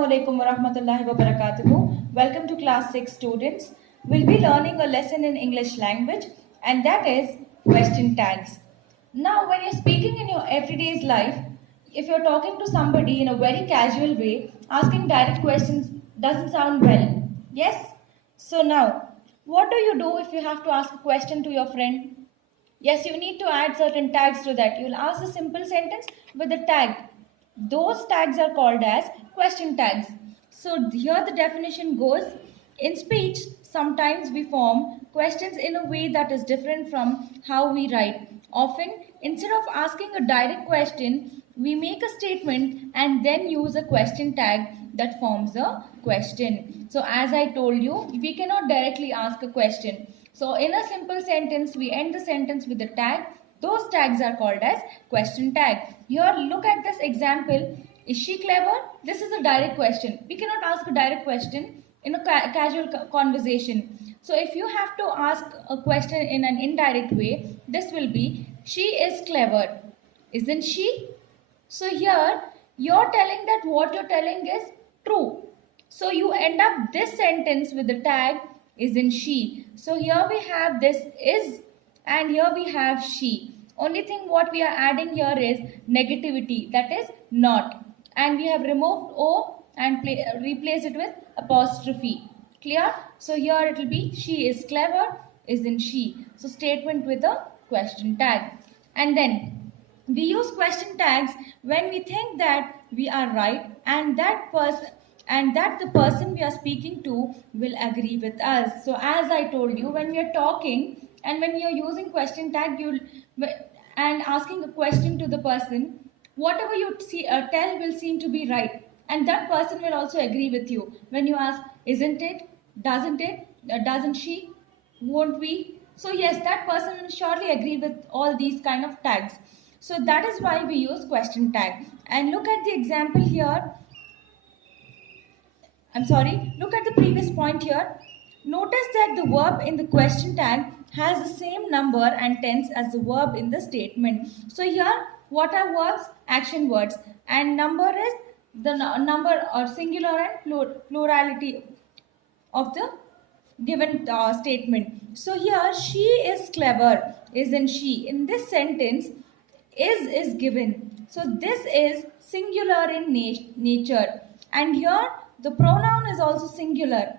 Assalamu alaikum wa rahmatullahi wa barakatuhu. Welcome to class 6 students. We'll be learning a lesson in English language and that is question tags. Now when you're speaking in your everyday's life, if you're talking to somebody in a very casual way, asking direct questions doesn't sound well. Yes? So now, what do you do if you have to ask a question to your friend? Yes, you need to add certain tags to that. You'll ask a simple sentence with a tag. Those tags are called as question tags. So here the definition goes, in speech, sometimes we form questions in a way that is different from how we write. Often, instead of asking a direct question, we make a statement and then use a question tag that forms a question. So as I told you, we cannot directly ask a question. So in a simple sentence, we end the sentence with a tag. Those tags are called as question tag. Here, look at this example. Is she clever? This is a direct question. We cannot ask a direct question in a casual conversation. So if you have to ask a question in an indirect way, this will be, she is clever. Isn't she? So here, you're telling that what you're telling is true. So you end up this sentence with the tag, isn't she? So here we have this is and here we have she. Only thing what we are adding here is negativity, that is not. And we have removed O and replaced it with apostrophe. Clear? So here it will be, she is clever, isn't she? So statement with a question tag. And then we use question tags when we think that we are right and that the person we are speaking to will agree with us. So as I told you, when we are talking and when you are using question tag and asking a question to the person, whatever you tell will seem to be right, and that person will also agree with you. When you ask, isn't it, doesn't she, won't we? So yes, that person will surely agree with all these kind of tags. So that is why we use question tag. And look at the example here. Look at the previous point here. Notice that the verb in the question tag has the same number and tense as the verb in the statement. So here, what are verbs? Action words. And number is the number or singular and plurality of the given statement. So here, she is clever, isn't she? In this sentence, is given. So this is singular in nature. And here, the pronoun is also singular.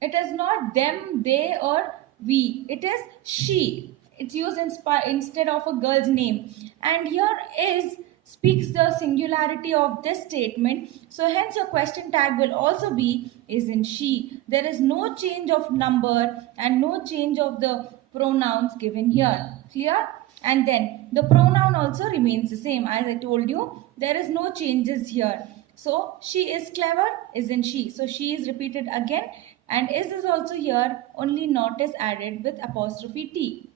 It is not them, they or we. It is she. It's used instead of a girl's name. And here is speaks the singularity of this statement. So hence your question tag will also be isn't she. There is no change of number and no change of the pronouns given here. Clear? And then the pronoun also remains the same. As I told you, there is no changes here. So she is clever, isn't she? So she is repeated again and is also here, only not is added with apostrophe T.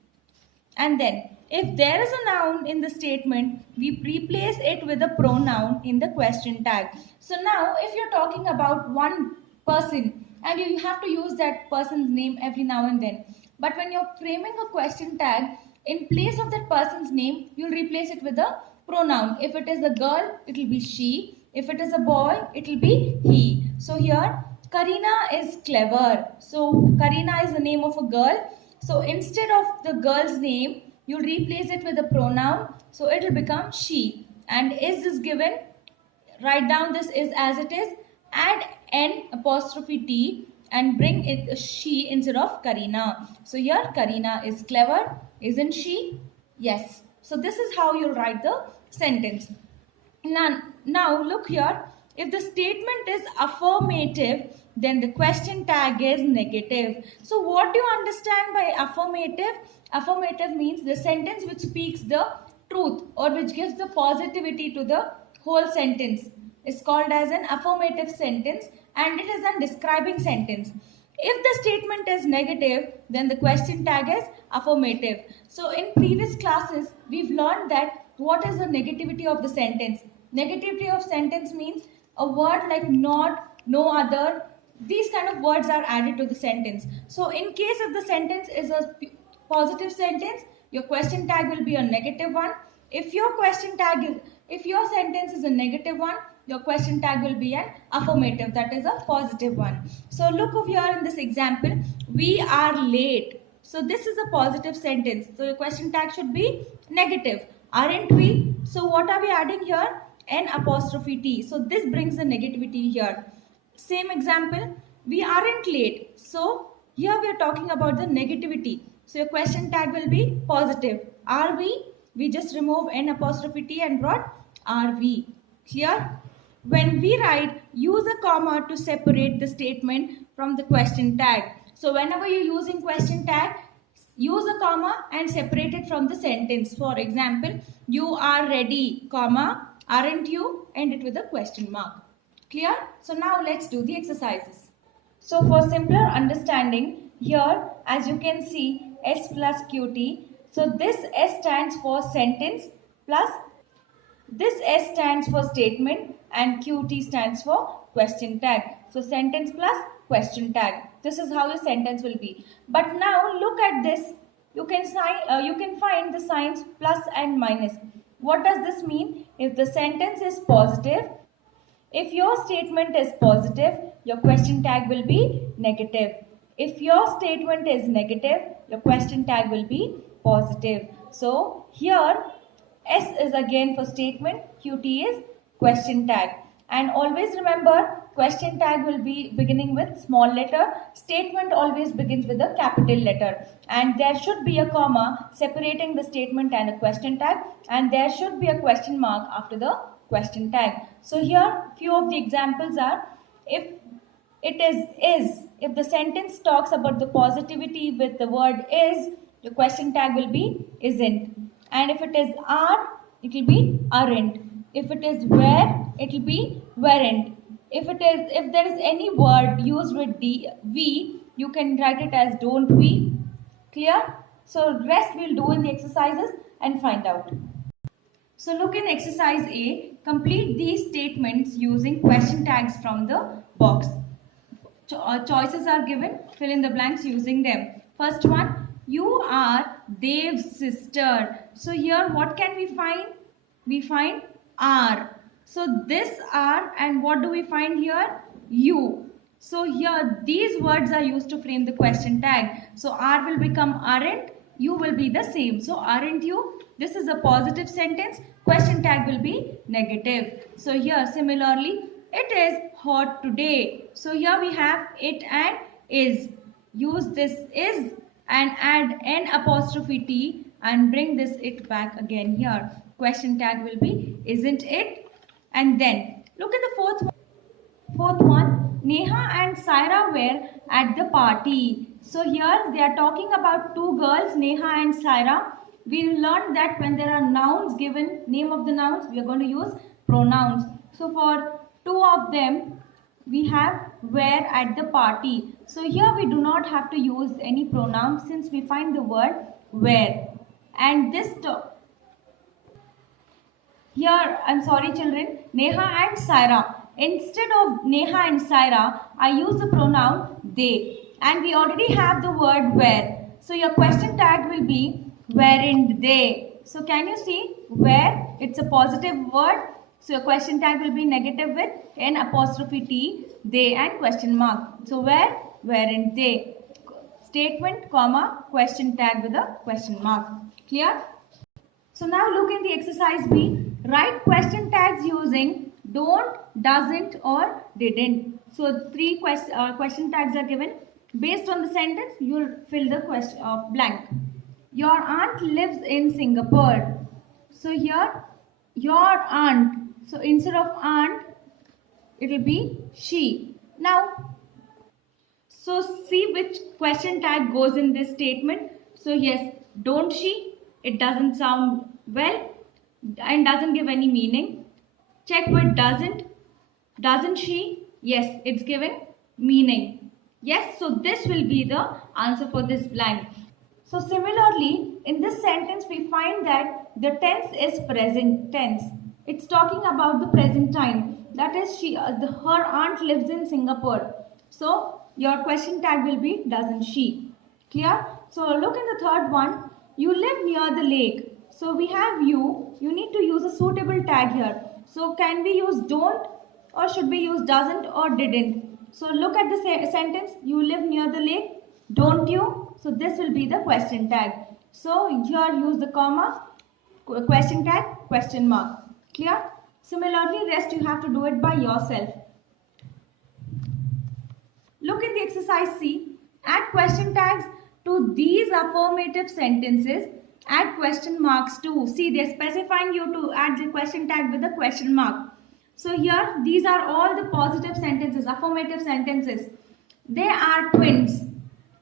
And then if there is a noun in the statement, we replace it with a pronoun in the question tag. So now if you're talking about one person and you have to use that person's name every now and then. But when you're framing a question tag, in place of that person's name, you'll replace it with a pronoun. If it is a girl, it will be she. If it is a boy, it will be he. So here, Karina is clever. So Karina is the name of a girl. So instead of the girl's name, you'll replace it with a pronoun. So it will become she. And is given. Write down this is as it is. Add N apostrophe T and bring it she instead of Karina. So here Karina is clever, isn't she? Yes. So this is how you write the sentence. Now look here. If the statement is affirmative, then the question tag is negative. So what do you understand by affirmative? Affirmative means the sentence which speaks the truth or which gives the positivity to the whole sentence. Is called as an affirmative sentence and it is a describing sentence. If the statement is negative, then the question tag is affirmative. So in previous classes, we've learned that what is the negativity of the sentence. Negativity of sentence means a word like not, no other. These kind of words are added to the sentence. So in case if the sentence is a positive sentence, your question tag will be a negative one. If your sentence is a negative one, your question tag will be an affirmative, that is a positive one. So look over here in this example, we are late. So this is a positive sentence. So your question tag should be negative. Aren't we? So what are we adding here? N apostrophe T. So this brings the negativity here. Same example, we aren't late. So here we are talking about the negativity. So your question tag will be positive. Are we? We just remove N apostrophe T and brought are we. Clear? When we write, use a comma to separate the statement from the question tag. So whenever you're using question tag, use a comma and separate it from the sentence. For example, you are ready, comma, aren't you? End it with a question mark. Clear? So now let's do the exercises. So for simpler understanding, here as you can see, S plus QT. So this S stands for sentence plus this S stands for statement and QT stands for question tag. So sentence plus question tag. This is how your sentence will be. But now look at this. You can find the signs plus and minus. What does this mean? If the sentence is positive, if your statement is positive, your question tag will be negative. If your statement is negative, your question tag will be positive. So here S is again for statement, QT is question tag. And always remember, question tag will be beginning with small letter. Statement always begins with a capital letter. And there should be a comma separating the statement and a question tag. And there should be a question mark after the question tag. So here, few of the examples are, if it is, if the sentence talks about the positivity with the word is, the question tag will be isn't. And if it is are, it will be aren't. If it is where, it will be weren't. If there is any word used with we, you can write it as don't we. Clear? So rest we'll do in the exercises and find out. So look in exercise A. Complete these statements using question tags from the box. Choices are given. Fill in the blanks using them. First one, you are Dev's sister. So here what can we find? We find are. So this are, and what do we find here? You. So here these words are used to frame the question tag. So are will become aren't, you will be the same. So aren't you? This is a positive sentence. Question tag will be negative. So here similarly, it is hot today. So here we have it and is. Use this is and add N apostrophe T and bring this it back again here. Question tag will be isn't it? And then look at the fourth one. Neha and Saira were at the party. So here they are talking about two girls, Neha and Saira. We learned that when there are nouns given, name of the nouns, we are going to use pronouns. So for two of them, we have were at the party. So here we do not have to use any pronoun since we find the word were. And this here, I'm sorry children, Neha and Saira. Instead of Neha and Saira, I use the pronoun they. And we already have the word were. So your question tag will be weren't they. So can you see where? It's a positive word. So your question tag will be negative with N apostrophe T, they and question mark. So where? Weren't they? Statement, comma, question tag with a question mark. Clear? So now look in the exercise B. Write question tags using don't, doesn't or didn't. So three question tags are given. Based on the sentence, you'll fill the question blank. Your aunt lives in Singapore. So here, your aunt. So instead of aunt, it will be she. Now, so see which question tag goes in this statement. So yes, don't she? It doesn't sound well and doesn't give any meaning. Check with doesn't. Doesn't she? Yes, it's giving meaning. Yes, so this will be the answer for this blank. So similarly, in this sentence, we find that the tense is present tense. It's talking about the present time. That is, her aunt lives in Singapore. So your question tag will be doesn't she. Clear? So look in the third one. You live near the lake. So we have you. You need to use a suitable tag here. So can we use don't? or should we use doesn't or didn't? So look at the sentence. You live near the lake, don't you? So this will be the question tag. So here use the comma, question tag, question mark. Clear? Similarly, rest you have to do it by yourself. Look in the exercise C. Add question tags to these affirmative sentences. Add question marks too. See, they are specifying you to add the question tag with a question mark. So here, these are all the positive sentences, affirmative sentences. They are twins.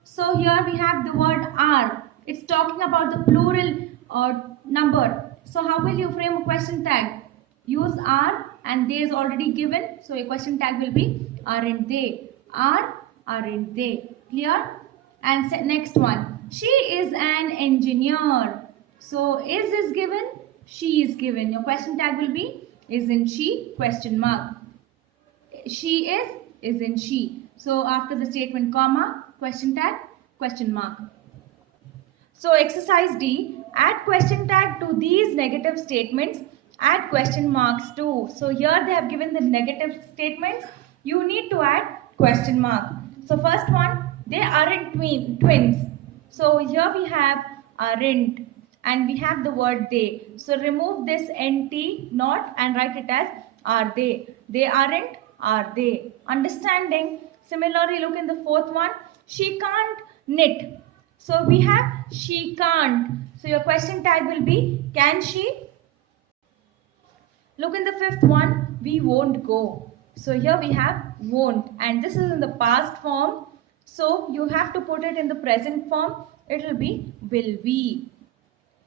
So here we have the word are. It's talking about the plural number. So how will you frame a question tag? Use are, and they is already given. So a question tag will be aren't they? Aren't they? Clear? And next one. She is an engineer. So is given, she is given. Your question tag will be isn't she? Question mark. She is, isn't she? So after the statement comma, question tag, question mark. So exercise D, add question tag to these negative statements. Add question marks too. So here they have given the negative statements. You need to add question mark. So first one, they aren't twins. So here we have aren't and we have the word they. So remove this nt not and write it as are they. They aren't, are they. Understanding? Similarly, look in the fourth one. She can't knit. So we have she can't. So your question tag will be can she? Look in the fifth one. We won't go. So here we have won't, and this is in the past form. So you have to put it in the present form. It will be will we,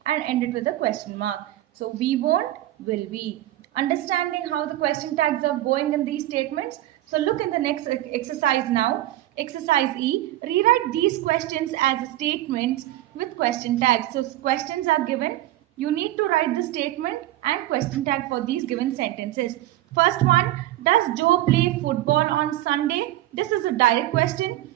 and end it with a question mark. So we won't, will we. Understanding how the question tags are going in these statements. So look in the next exercise now. Exercise E. Rewrite these questions as statements with question tags. So questions are given. You need to write the statement and question tag for these given sentences. First one, does Joe play football on Sunday? This is a direct question.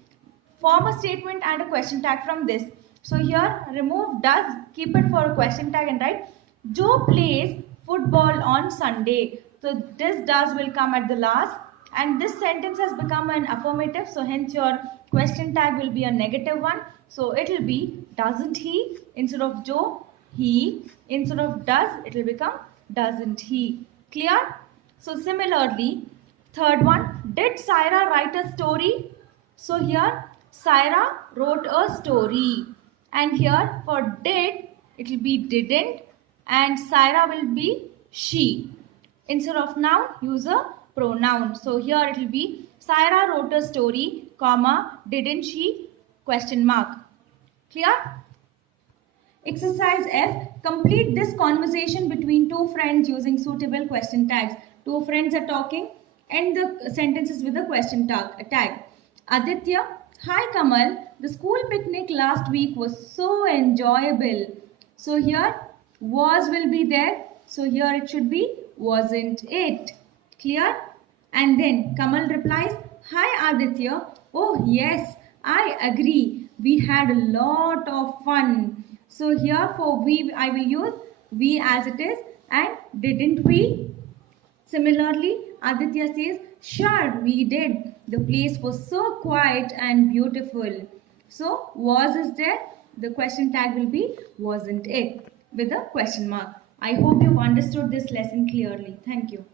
Form a statement and a question tag from this. So here, remove does, keep it for a question tag and write Joe plays football on Sunday. So this does will come at the last, and this sentence has become an affirmative. So hence your question tag will be a negative one. So it will be doesn't he? Instead of Joe, he. Instead of does, it will become doesn't he. Clear? So similarly, third one, did Saira write a story? So here, Saira wrote a story. And here for did, it will be didn't, and Saira will be she. Instead of noun, use a pronoun. So here it will be Saira wrote a story, comma, didn't she, question mark. Clear? Exercise F. Complete this conversation between two friends using suitable question tags. Two friends are talking. End the sentences with a question tag. Aditya, hi Kamal. The school picnic last week was so enjoyable. So here was will be there. So here it should be wasn't it. Clear? And then Kamal replies, hi Aditya. Oh yes, I agree. We had a lot of fun. So here for we, I will use we as it is, and didn't we? Similarly, Aditya says, sure, we did. The place was so quiet and beautiful. So was is there. The question tag will be wasn't it with a question mark. I hope you've understood this lesson clearly. Thank you.